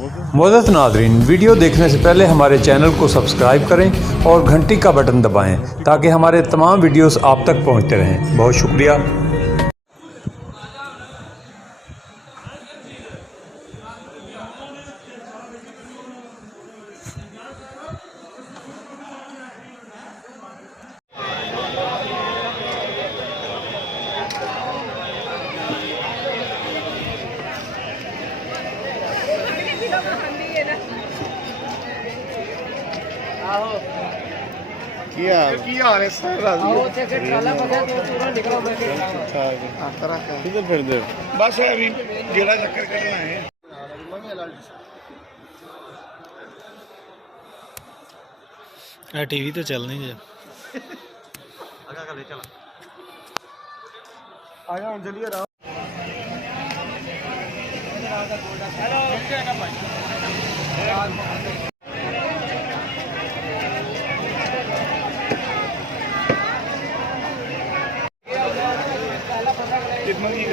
मोअज़्ज़ज़ नाज़रीन, वीडियो देखने से पहले हमारे चैनल को सब्सक्राइब करें और घंटी का बटन दबाएं ताकि हमारे तमाम वीडियोस आप तक पहुंचते रहें। बहुत शुक्रिया। की हाल है सर राजी किधर फिर दे बस अभी गेड़ा चक्कर कटना है। टीवी तो चल नहीं है। आया हम चलिए रहा कितना की